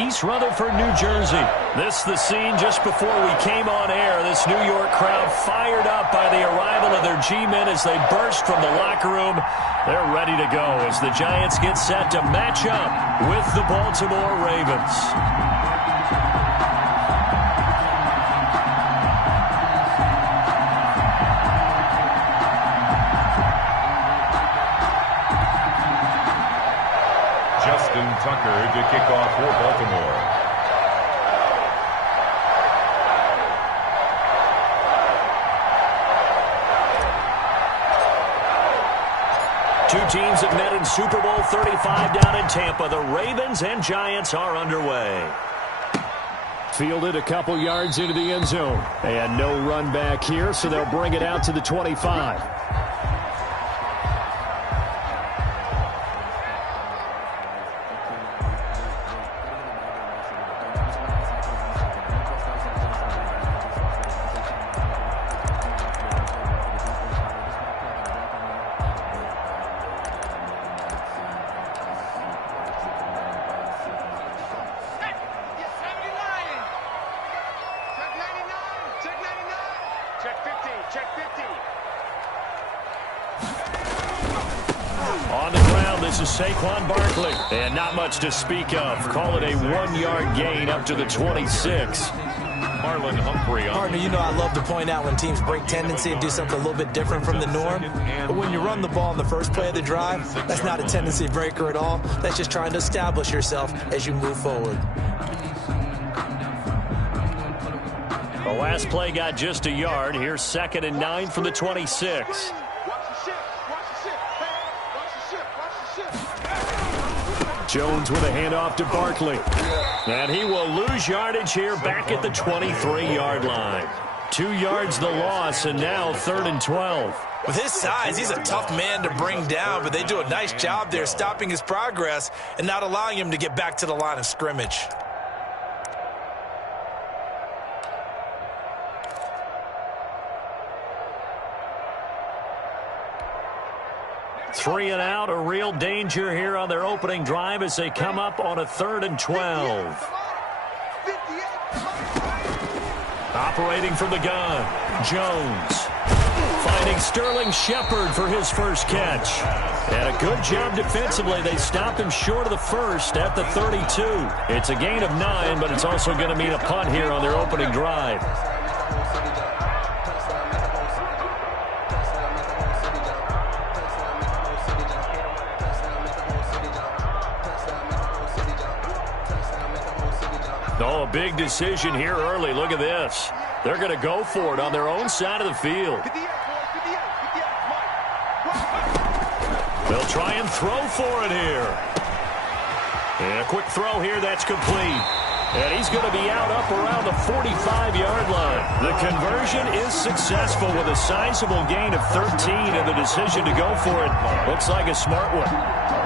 East Rutherford, New Jersey. This is the scene just before we came on air. This New York crowd fired up by the arrival of their G-men as they burst from the locker room. They're ready to go as the Giants get set to match up with the Baltimore Ravens. Tucker to kick off for Baltimore. Two teams have met in Super Bowl 35 down in Tampa. The Ravens and Giants are underway. Fielded a couple yards into the end zone. And no run back here, so they'll bring it out to the 25. And not much to speak of. Call it a 1-yard gain up to the 26. Marlon Humphrey. Partner, you know I love to point out when teams break tendency and do something a little bit different from the norm. But when you run the ball in the first play of the drive, that's not a tendency breaker at all. That's just trying to establish yourself as you move forward. The last play got just a yard. Here's 2nd and 9 from the 26. Jones with a handoff to Barkley. And he will lose yardage here back at the 23-yard line. 2 yards the loss, and now 3rd and 12. With his size, he's a tough man to bring down, but they do a nice job there stopping his progress and not allowing him to get back to the line of scrimmage. 3 and out, a real danger here on their opening drive as they come up on a 3rd and 12. Operating from the gun, Jones. Finding Sterling Shepard for his first catch. And a good job defensively. They stopped him short of the first at the 32. It's a gain of 9, but it's also going to mean a punt here on their opening drive. Oh, a big decision here early. Look at this. They're going to go for it on their own side of the field. They'll try and throw for it here. And a quick throw here that's complete. And he's going to be out up around the 45-yard line. The conversion is successful with a sizable gain of 13, and the decision to go for it looks like a smart one.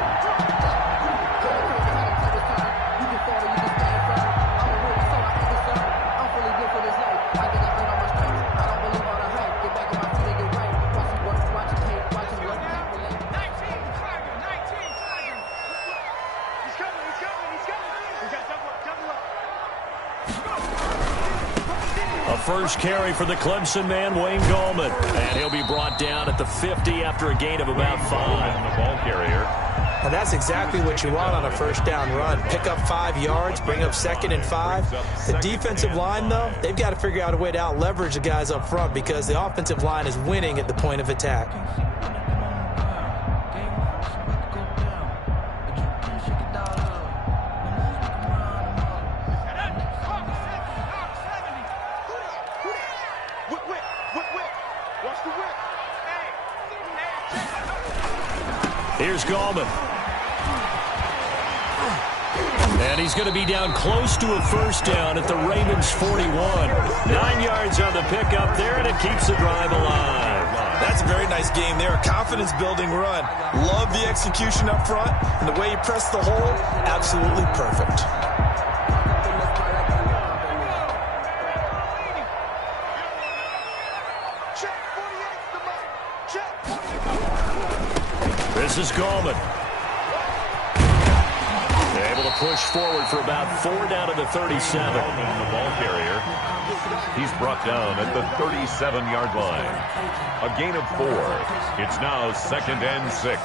First carry for the Clemson man, Wayne Gallman. And he'll be brought down at the 50 after a gain of about 5. The ball carrier. And that's exactly what you want on a first down run. Pick up 5 yards, bring up 2nd and 5. The defensive line, though, they've got to figure out a way to out-leverage the guys up front because the offensive line is winning at the point of attack. Here's Gallman. And he's going to be down close to a first down at the Ravens 41. 9 yards on the pickup there, and it keeps the drive alive. That's a very nice game there. A confidence-building run. Love the execution up front, and the way he pressed the hole, absolutely perfect. This is Gallman. Able to push forward for about 4 down to the 37. The ball carrier. He's brought down at the 37-yard line. A gain of 4. It's now 2nd and 6.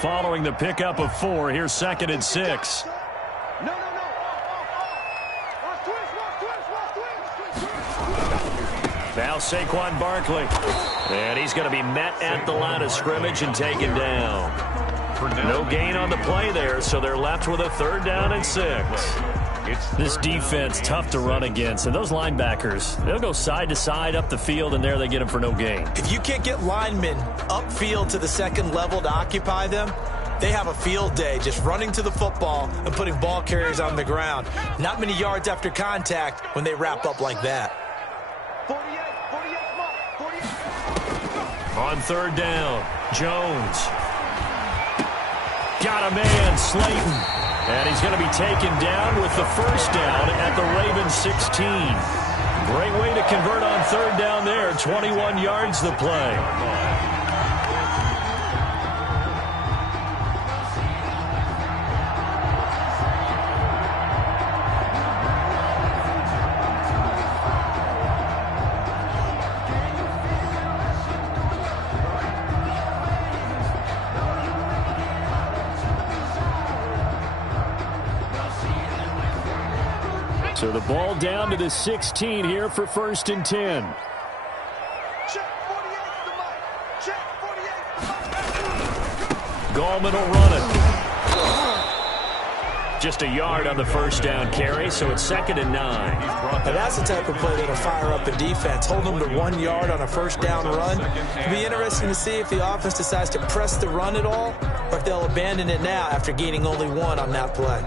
Following the pickup of 4, here's 2nd and 6. Now Saquon Barkley. And he's going to be met at the line of scrimmage and taken down. No gain on the play there, so they're left with a 3rd down and 6. This defense, tough to run against. And those linebackers, they'll go side to side up the field, and there they get them for no gain. If you can't get linemen upfield to the 2nd level to occupy them, they have a field day just running to the football and putting ball carriers on the ground. Not many yards after contact when they wrap up like that. On 3rd down, Jones. Got a man, Slayton. And he's going to be taken down with the 1st down at the Ravens 16. Great way to convert on 3rd down there. 21 yards the play. So the ball down to the 16 here for 1st and 10. Gallman will run it. Just a yard on the 1st down carry, so it's 2nd and 9. Now that's the type of play that'll fire up a defense. Hold them to 1 yard on a 1st down run. It'll be interesting to see if the offense decides to press the run at all, or if they'll abandon it now after gaining only 1 on that play.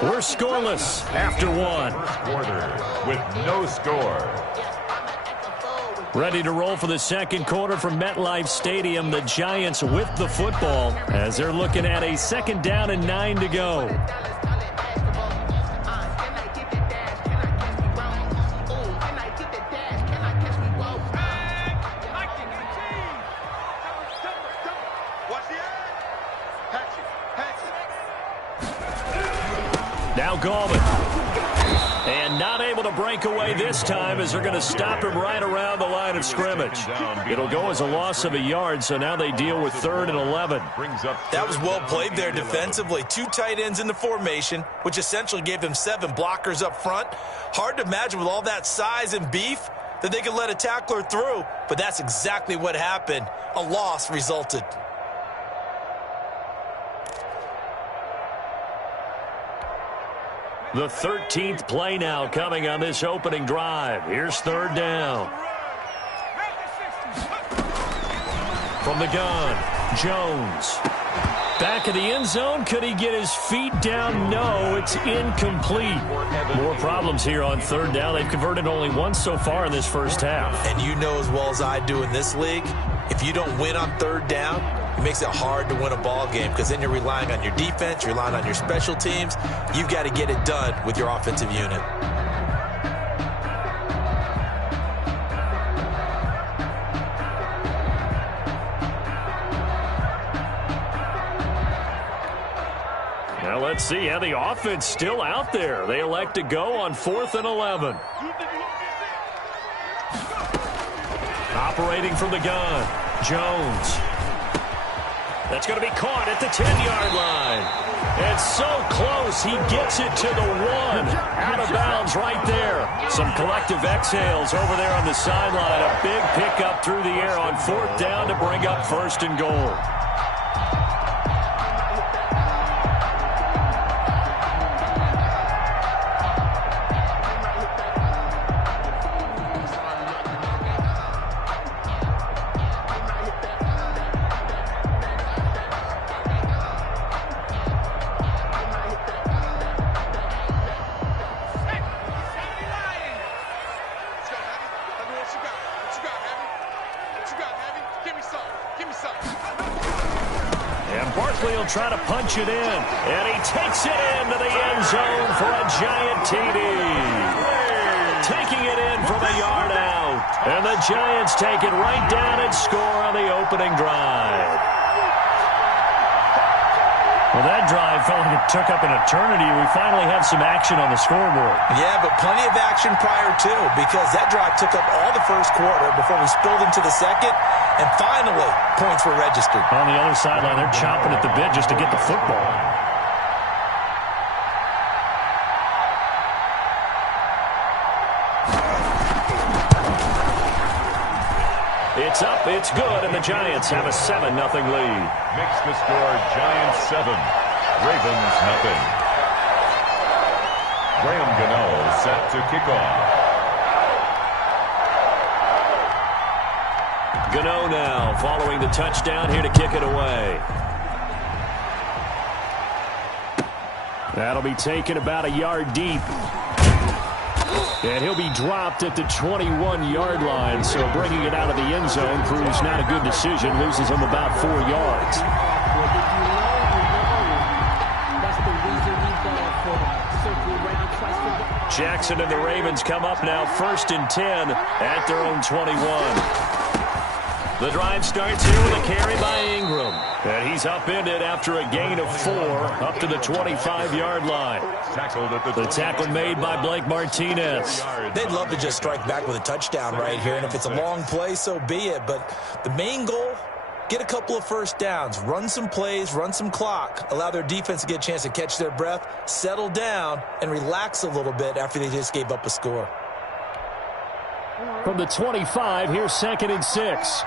We're scoreless after 1. Quarter with no score. Ready to roll for the 2nd quarter from MetLife Stadium. The Giants with the football as they're looking at a 2nd down and 9 to go. Now Gallman. And not able to break away this time as they're going to stop him right around the line of scrimmage. It'll go as a loss of a yard, so now they deal with 3rd and 11. That was well played there defensively. 2 tight ends in the formation, which essentially gave them 7 blockers up front. Hard to imagine with all that size and beef that they could let a tackler through, but that's exactly what happened. A loss resulted. The 13th play now coming on this opening drive. Here's 3rd down. From the gun, Jones. Back of the end zone. Could he get his feet down? No, it's incomplete. More problems here on 3rd down. They've converted only 1 so far in this first half. And you know as well as I do in this league, if you don't win on 3rd down, it makes it hard to win a ball game because then you're relying on your defense, you're relying on your special teams. You've got to get it done with your offensive unit. Now let's see how the offense still out there. They elect to go on 4th and 11. Operating from the gun, Jones. That's going to be caught at the 10-yard line. It's so close, he gets it to the 1. Out of bounds right there. Some collective exhales over there on the sideline. A big pickup through the air on 4th down to bring up 1st and goal. And Barkley will try to punch it in. And he takes it into the end zone for a giant TD. Taking it in from a yard out. And the Giants take it right down and score on the opening drive. Well, that drive felt like it took up an eternity. We finally have some action on the scoreboard. Yeah, but plenty of action prior to, because that drive took up all the first quarter before we spilled into the second, and finally, points were registered. On the other sideline, they're chomping at the bit just to get the football. It's up, it's good, and the Giants have a 7-0 lead. Makes the score Giants 7, Ravens nothing. Graham Gano set to kick off. Gano now following the touchdown here to kick it away. That'll be taken about a yard deep. And he'll be dropped at the 21-yard line, so bringing it out of the end zone proves not a good decision. Loses him about 4 yards. Jackson and the Ravens come up now 1st and 10 at their own 21. The drive starts here with a carry by Ingram. And he's upended after a gain of 4 up to the 25-yard line. The tackle made by Blake Martinez. They'd love to just strike back with a touchdown right here, and if it's a long play, so be it. But the main goal, get a couple of first downs, run some plays, run some clock, allow their defense to get a chance to catch their breath, settle down, and relax a little bit after they just gave up a score. From the 25, here's 2nd and 6.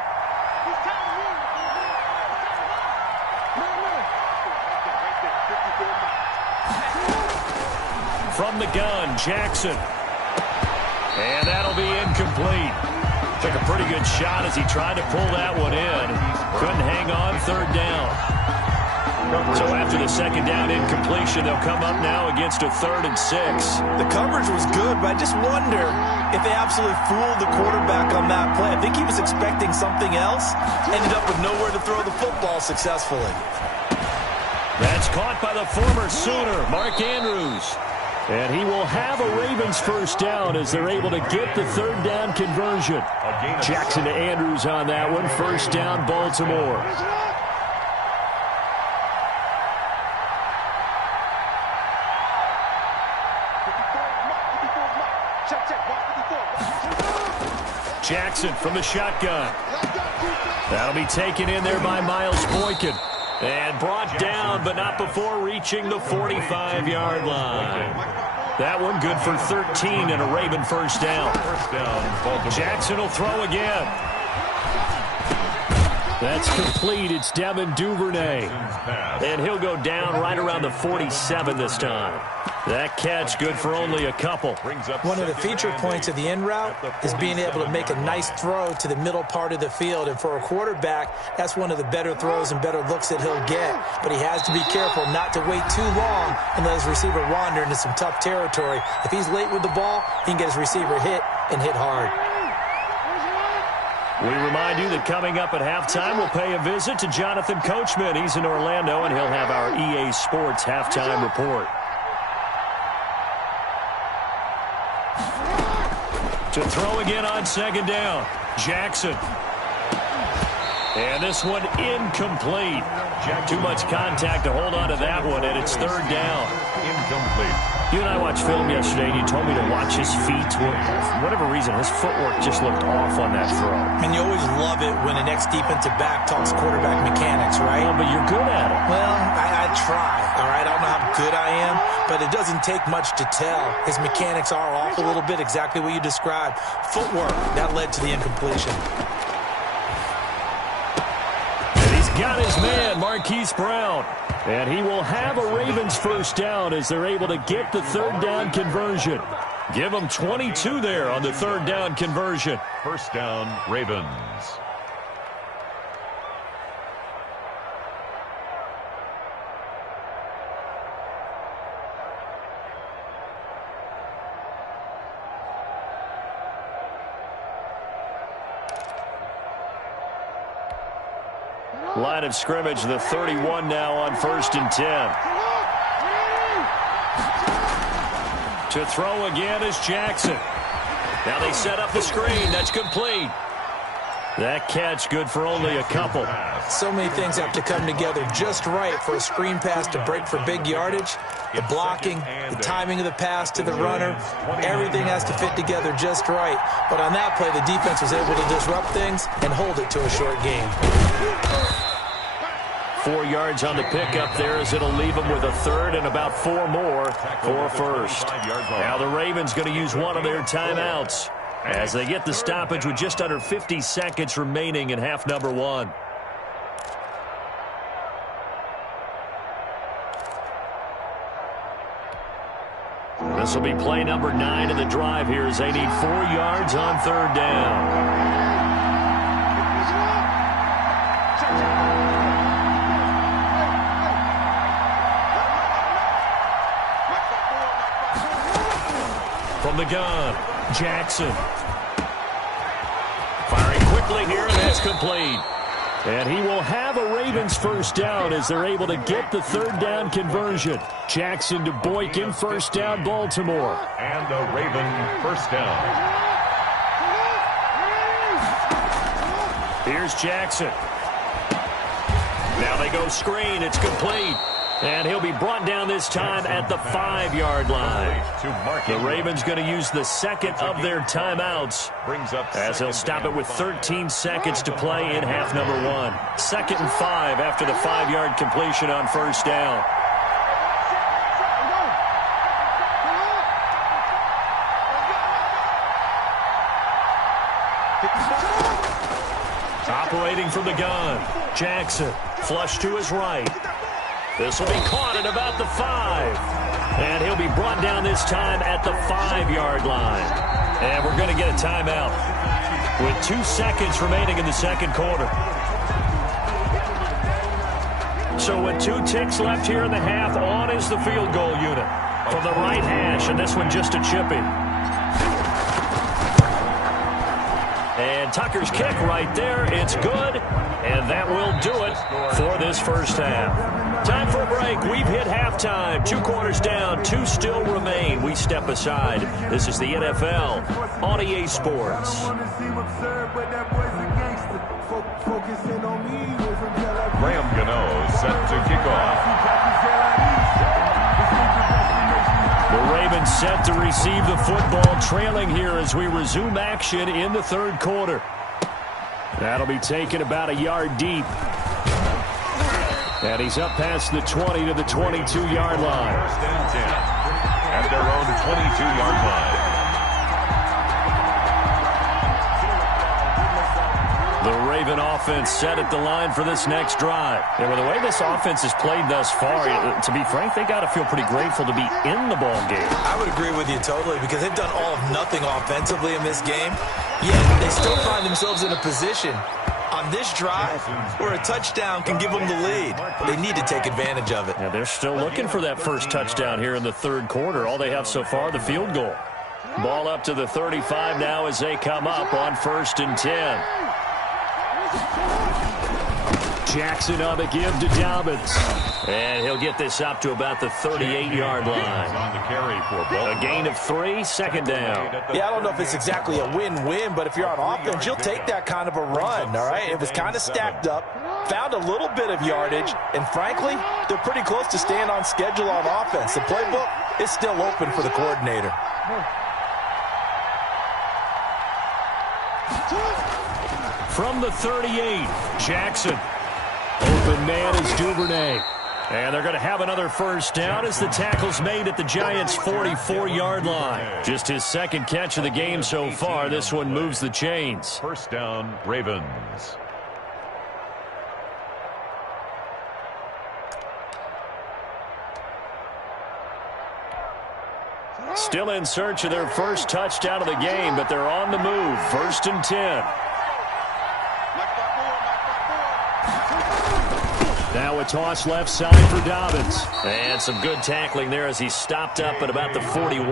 From the gun, Jackson. And that'll be incomplete. Took a pretty good shot as he tried to pull that one in. Couldn't hang on, 3rd down. So after the 2nd down incompletion, they'll come up now against a 3rd and 6. The coverage was good, but I just wonder if they absolutely fooled the quarterback on that play. I think he was expecting something else. Ended up with nowhere to throw the football successfully. That's caught by the former Sooner, Mark Andrews. And he will have a Ravens 1st down as they're able to get the 3rd down conversion. Jackson to Andrews on that one. 1st down, Baltimore. Jackson from the shotgun. That'll be taken in there by Miles Boykin. And brought down, but not before reaching the 45-yard line. That one good for 13 and a Raven 1st down. Jackson will throw again. That's complete. It's Devin Duvernay. And he'll go down right around the 47 this time. That catch good for only a couple. One of the feature points of the in route is being able to make a nice throw to the middle part of the field. And for a quarterback, that's one of the better throws and better looks that he'll get. But he has to be careful not to wait too long and let his receiver wander into some tough territory. If he's late with the ball, he can get his receiver hit and hit hard. We remind you that coming up at halftime, we'll pay a visit to Jonathan Coachman. He's in Orlando, and he'll have our EA Sports halftime report. To throw again on 2nd down, Jackson. And this one incomplete. Too much contact to hold on to that one, and it's 3rd down. Incomplete. You and I watched film yesterday, and you told me to watch his feet. For whatever reason, his footwork just looked off on that throw. And you always love it when the next defensive back talks quarterback mechanics, right? Well, but you're good at it. Well, I try, all right? I don't know how good I am, but it doesn't take much to tell. His mechanics are off a little bit, exactly what you described. Footwork, that led to the incompletion. And he's got his man, Marquise Brown. And he will have a Ravens 1st down as they're able to get the 3rd down conversion. Give them 22 there on the 3rd down conversion. 1st down, Ravens. Line of scrimmage, the 31 now on 1st and 10. To throw again is Jackson. Now they set up the screen. That's complete. That catch good for only a couple. So many things have to come together just right for a screen pass to break for big yardage. The blocking, the timing of the pass to the runner, everything has to fit together just right. But on that play, the defense was able to disrupt things and hold it to a short game. 4 yards on the pickup there as it'll leave them with a third and about 4 more for first. Now the Ravens going to use one of their timeouts as they get the stoppage with just under 50 seconds remaining in half number 1. This will be play number 9 of the drive here as they need 4 yards on 3rd down. From the gun, Jackson. Firing quickly here, and that's complete. And he will have a Ravens first down as they're able to get the 3rd down conversion. Jackson to Boykin, first down, Baltimore. And a Raven first down. Here's Jackson. Now they go screen. It's complete. And he'll be brought down this time at the 5-yard line. The Ravens going to use the second of their timeouts as they'll stop it with 13 seconds to play in half number 1. 2nd and 5 after the 5-yard completion on first down. Operating from the gun, Jackson, flush to his right. This will be caught at about the 5. And he'll be brought down this time at the 5-yard line. And we're going to get a timeout with 2 seconds remaining in the second quarter. So with 2 ticks left here in the half, on is the field goal unit from the right hash, and this one just a chipping. And Tucker's kick right there. It's good, and that will do it for this first half. Time for a break. We've hit halftime. 2 quarters down. 2 still remain. We step aside. This is the NFL on EA Sports. Graham Gano set to kick off. The Ravens set to receive the football, trailing here as we resume action in the 3rd quarter. That'll be taken about a yard deep. And he's up past the 20 to the 22-yard line. First and 10 at their own 22-yard line. The Raven offense set at the line for this next drive. And with the way this offense has played thus far, to be frank, they got to feel pretty grateful to be in the ball game. I would agree with you totally because they've done all of nothing offensively in this game. Yet they still find themselves in a position on this drive where a touchdown can give them the lead. They need to take advantage of it. Yeah, they're still looking for that first touchdown here in the 3rd quarter. All they have so far, the field goal. Ball up to the 35 now as they come up on 1st and 10. Jackson on the give to Dobbins. And he'll get this up to about the 38-yard line. On the carry for Baltimore. A gain of 3, 2nd down. Yeah, I don't know if it's exactly a win-win, but if you're on offense, you'll take that kind of a run, all right? It was kind of stacked up, found a little bit of yardage, and frankly, they're pretty close to staying on schedule on offense. The playbook is still open for the coordinator. From the 38, Jackson. Open man is Duvernay. And they're going to have another first down as the tackle's made at the Giants' 44-yard line. Just his 2nd catch of the game so far. This one moves the chains. First down, Ravens. Still in search of their first touchdown of the game, but they're on the move. 1st and 10. Now a toss left side for Dobbins. And some good tackling there as he stopped up at about the 41.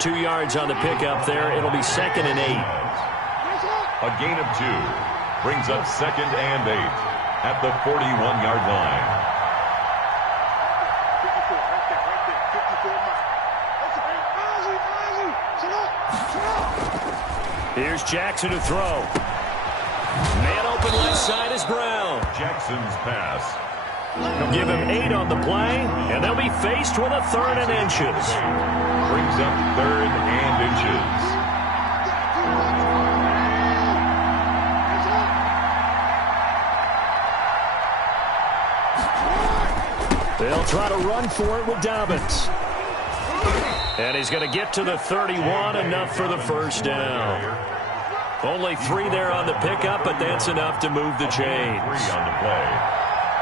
2 yards on the pickup there. It'll be 2nd and 8. A gain of 2 brings up 2nd and 8. at the 41-yard line. Here's Jackson to throw. Man open left side is Brown. Jackson's pass. Give him 8 on the play, and they'll be faced with a 3rd and inches. Brings up 3rd and inches. They'll try to run for it with Dobbins. And he's going to get to the 31, enough for the first down. Only 3 there on the pickup, but that's enough to move the chains. 3 on the play.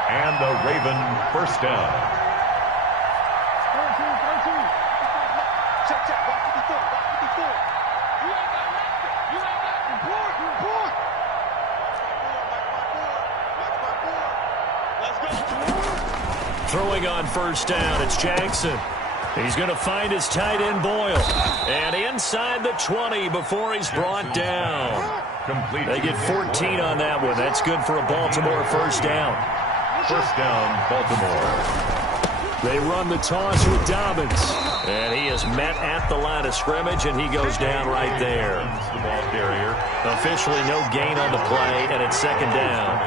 And the Raven first down. Throwing on first down, it's Jackson. He's going to find his tight end Boyle. And inside the 20 before he's brought down. Complete. They get 14 on that one. That's good for a Baltimore first down. First down, Baltimore. They run the toss with Dobbins. And he is met at the line of scrimmage, and he goes down right there. The ball carrier. Officially no gain on the play, and it's second down.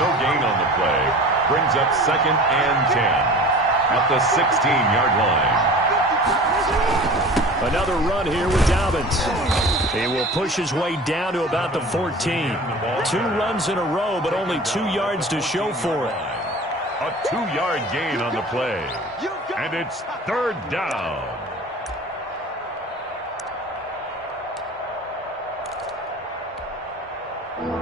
No gain on the play. Brings up 2nd and 10. At the 16-yard line. Another run here with Dobbins. He will push his way down to about the 14. 2 runs in a row, but only 2 yards to show for it. A 2-yard gain on the play. And it's 3rd down.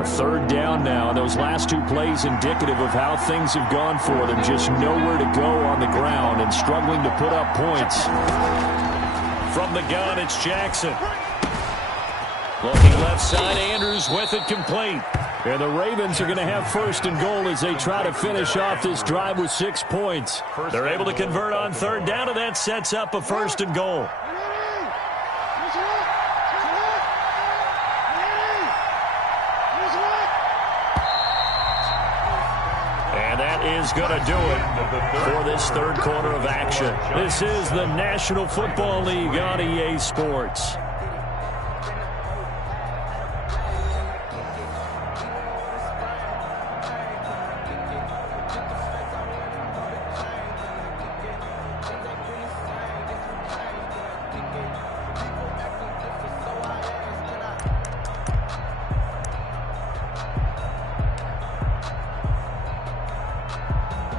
Third down now, and those last 2 plays indicative of how things have gone for them. Just nowhere to go on the ground and struggling to put up points. From the gun, it's Jackson. Looking left side, Andrews with it complete. And the Ravens are going to have 1st and goal as they try to finish off this drive with 6 points. They're able to convert on 3rd down, and that sets up a 1st and goal. Is going to do it for this 3rd quarter of action. This is the National Football League on EA Sports.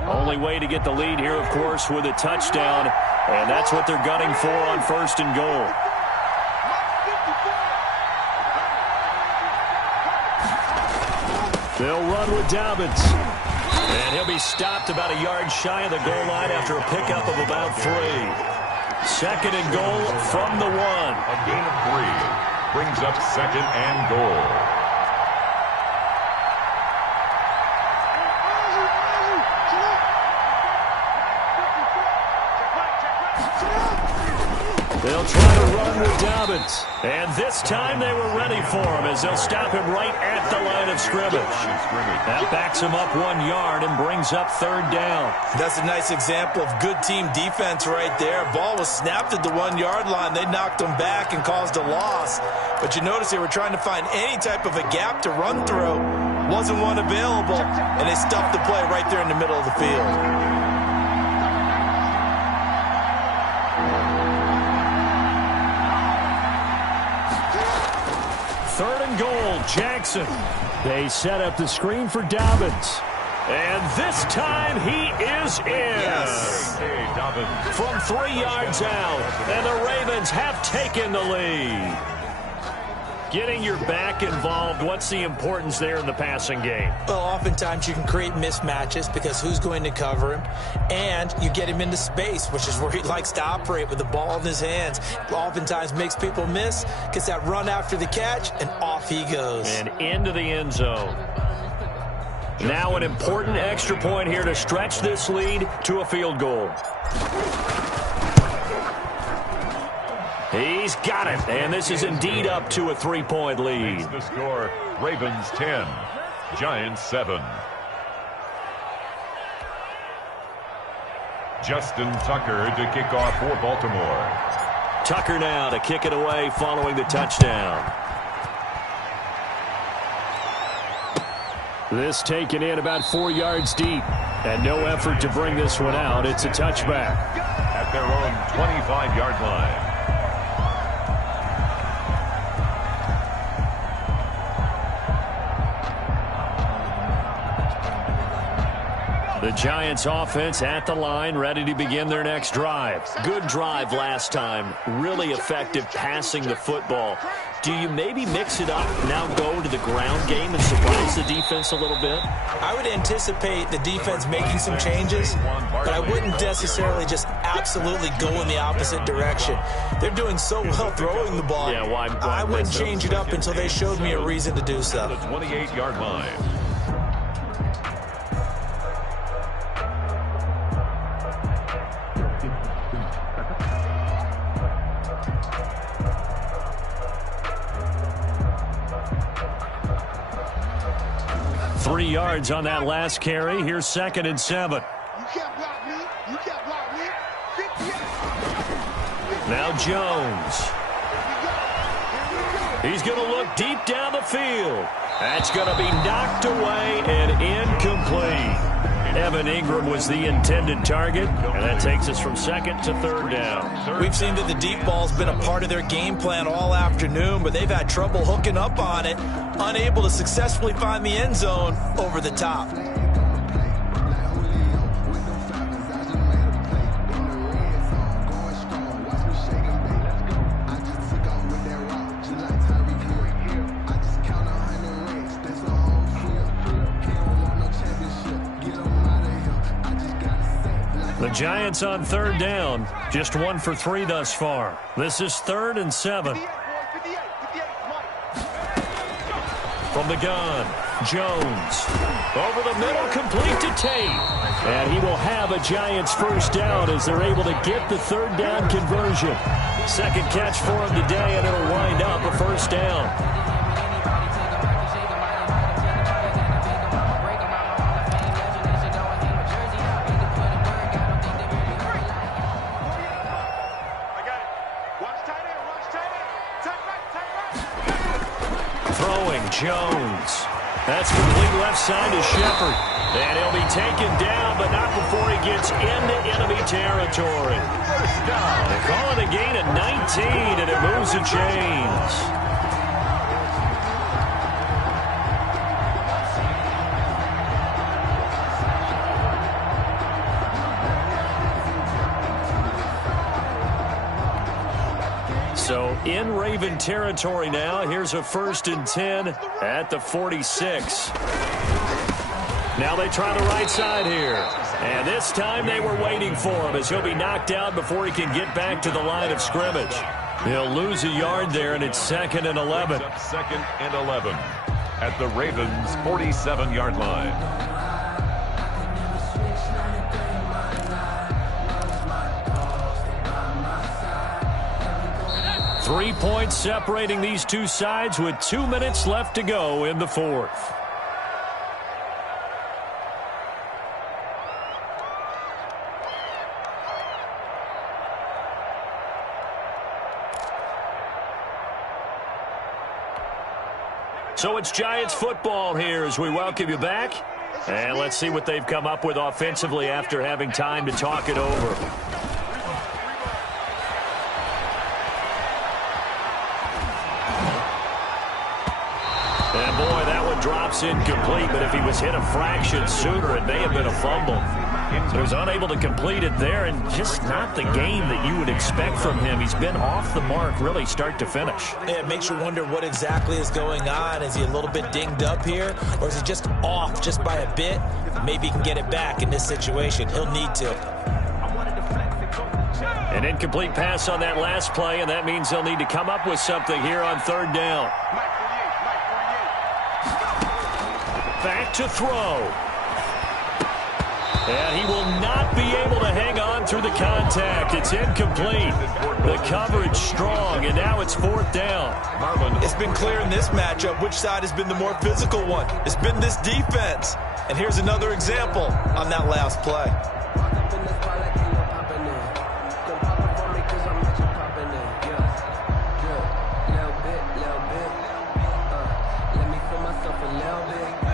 Only way to get the lead here, of course, with a touchdown, and that's what they're gunning for on 1st and goal. They'll run with Dobbins, and he'll be stopped about a yard shy of the goal line after a pickup of about 3. 2nd and goal from the 1. A gain of 3 brings up 2nd and goal. They'll try to run with Dobbins. And this time they were ready for him as they'll stop him right at the line of scrimmage. That backs him up 1 yard and brings up 3rd down. That's a nice example of good team defense right there. Ball was snapped at the 1-yard line. They knocked him back and caused a loss. But you notice they were trying to find any type of a gap to run through. Wasn't one available, and they stuffed the play right there in the middle of the field. 3rd and goal, Jackson. They set up the screen for Dobbins. And this time he is in. Yes. From 3 yards out. And the Ravens have taken the lead. Getting your back involved, what's the importance there in the passing game? Well, oftentimes you can create mismatches because who's going to cover him? And you get him into space, which is where he likes to operate with the ball in his hands. Oftentimes makes people miss, gets that run after the catch, and off he goes. And into the end zone. Now an important extra point here to stretch this lead to a field goal. He's got it, and this is indeed up to a 3-point lead. The score, Ravens 10, Giants 7. Justin Tucker to kick off for Baltimore. Tucker now to kick it away following the touchdown. This taken in about 4 yards deep. And no effort to bring this one out. It's a touchback. At their own 25-yard line. The Giants offense at the line, ready to begin their next drive. Good drive last time. Really effective passing the football. Do you maybe mix it up, now go to the ground game and surprise the defense a little bit? I would anticipate the defense making some changes, but I wouldn't necessarily just absolutely go in the opposite direction. They're doing so well throwing the ball. Yeah, why I wouldn't change it up until they showed me a reason to do so. The 28-yard line. Three yards on that last carry. Here's 2nd and 7. You can't block me. You can't block me. 58. Now Jones. He's going to look deep down the field. That's going to be knocked away and incomplete. Evan Ingram was the intended target, and that takes us from 2nd to 3rd down. We've seen that the deep ball's been a part of their game plan all afternoon, but they've had trouble hooking up on it, unable to successfully find the end zone over the top. The Giants on 3rd down, just 1 for 3 thus far. This is 3rd and 7. From the gun, Jones. Over the middle, complete to Tate. And he will have a Giants first down as they're able to get the 3rd down conversion. Second catch for him today, and it'll wind up a first down. Jones. That's complete left side to Shepard. And he'll be taken down, but not before he gets into enemy territory. They call it a gain of 19, and it moves the chains. So in Raven territory now. Here's a 1st and 10 at the 46. Now they try the right side here. And this time they were waiting for him as he'll be knocked out before he can get back to the line of scrimmage. He'll lose a yard there, and it's 2nd and 11. 2nd and 11 at the Ravens' 47-yard line. 3 points separating these two sides with 2 minutes left to go in the 4th. So it's Giants football here as we welcome you back. And let's see what they've come up with offensively after having time to talk it over. And boy, that one drops incomplete, but if he was hit a fraction sooner, it may have been a fumble. So he was unable to complete it there, and just not the game that you would expect from him. He's been off the mark really start to finish. Yeah, it makes you wonder what exactly is going on. Is he a little bit dinged up here, or is he just off just by a bit? Maybe he can get it back in this situation. He'll need to. An incomplete pass on that last play, and that means they'll need to come up with something here on 3rd down. Back to throw. And he will not be able to hang on through the contact. It's incomplete. The coverage strong, and now it's 4th down. It's been clear in this matchup which side has been the more physical one. It's been this defense. And here's another example on that last play.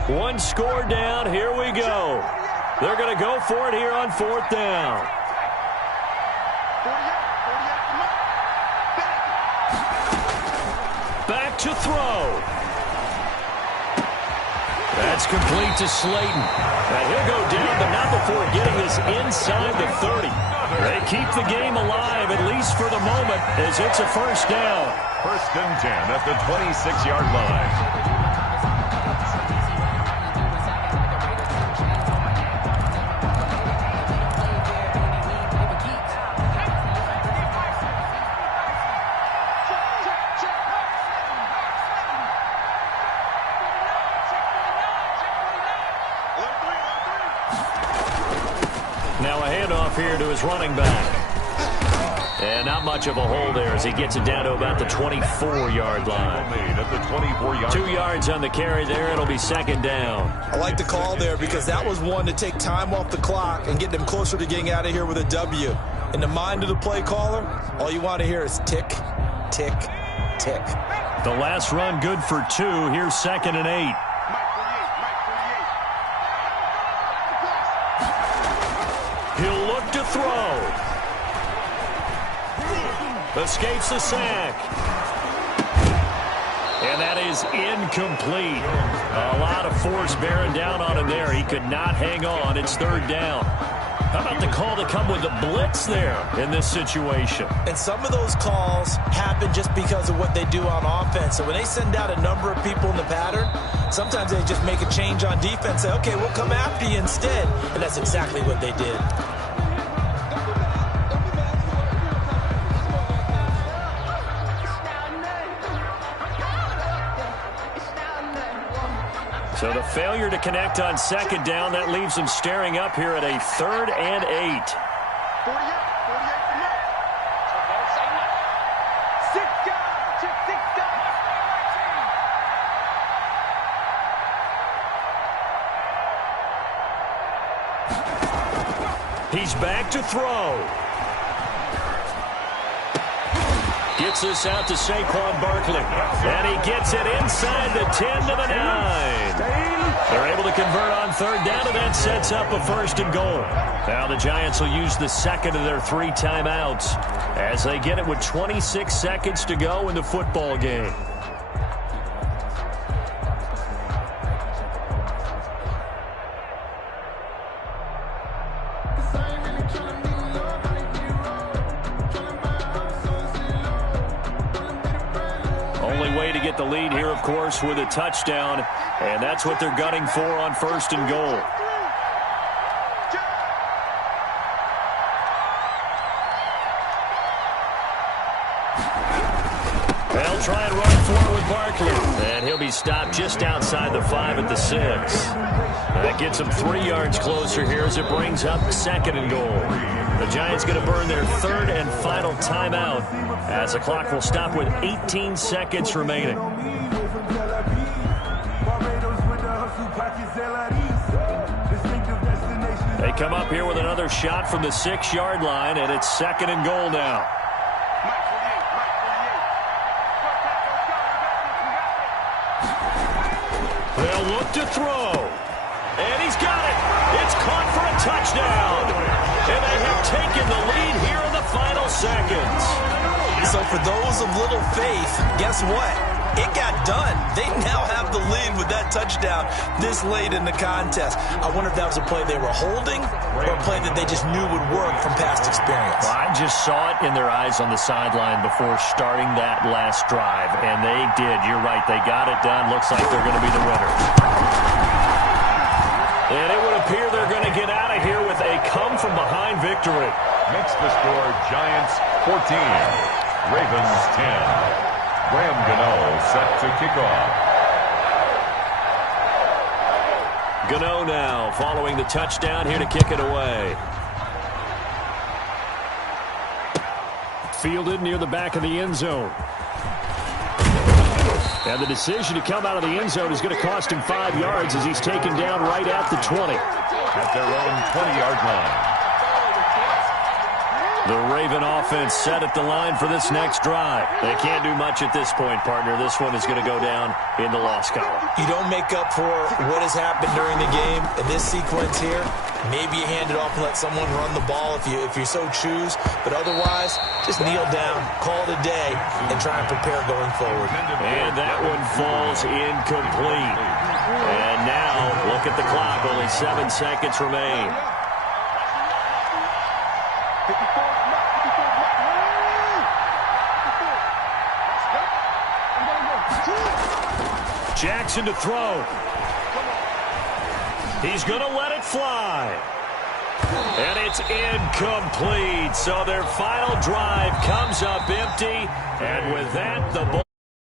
One score down. Here we go. They're going to go for it here on 4th down. Back to throw. That's complete to Slayton. And he'll go down, but not before getting this inside the 30. They keep the game alive, at least for the moment, as it's a 1st down. 1st and 10 at the 26-yard line. Now a handoff here to his running back. And not much of a hole there as he gets it down to about the 24-yard line. 2 yards on the carry there. It'll be 2nd down. I like the call there because that was one to take time off the clock and get them closer to getting out of here with a W. In the mind of the play caller, all you want to hear is tick, tick, tick. The last run good for 2. Here's 2nd and 8. He'll look to throw. Escapes the sack. And that is incomplete. A lot of force bearing down on him there. He could not hang on. It's 3rd down. How about the call to come with the blitz there in this situation? And some of those calls happen just because of what they do on offense. So when they send out a number of people in the pattern, sometimes they just make a change on defense. Say, okay, we'll come after you instead. And that's exactly what they did. So the failure to connect on 2nd down, that leaves them staring up here at a 3rd and 8. He's back to throw. Gets this out to Saquon Barkley. And he gets it inside the 10 to the 9. They're able to convert on 3rd down, and that sets up a 1st and goal. Now the Giants will use the 2nd of their 3 timeouts as they get it with 26 seconds to go in the football game. The lead here, of course, with a touchdown, and that's what they're gunning for on 1st and goal. They'll try and run for it with Barkley, and he'll be stopped just outside the 5 at the 6. That gets him 3 yards closer here as it brings up 2nd and goal. The Giants going to burn their 3rd and final timeout as the clock will stop with 18 seconds remaining. They come up here with another shot from the 6-yard line, and it's 2nd and goal now. They'll look to throw. And he's got it. It's caught for a touchdown. And they have taken the lead here in the final seconds. So for those of little faith, guess what? It got done. They now have the lead with that touchdown this late in the contest. I wonder if that was a play they were holding or a play that they just knew would work from past experience. Well, I just saw it in their eyes on the sideline before starting that last drive, and they did. You're right. They got it done. Looks like they're going to be the winner. And it would appear they're going to get out of here with a come-from-behind victory. Makes the score Giants 14, Ravens 10. Graham Gano set to kick off. Gano now following the touchdown here to kick it away. Fielded near the back of the end zone. And the decision to come out of the end zone is going to cost him 5 yards as he's taken down right at the 20. At their own 20-yard line. The Raven offense set at the line for this next drive. They can't do much at this point, partner. This one is going to go down in the loss column. You don't make up for what has happened during the game. In this sequence here, maybe you hand it off and let someone run the ball if you so choose. But otherwise, just kneel down, call it a day, and try and prepare going forward. And that one falls incomplete. And now, look at the clock. Only 7 seconds remain. Jackson to throw. He's going to let it fly. And it's incomplete. So their final drive comes up empty. And with that, the ball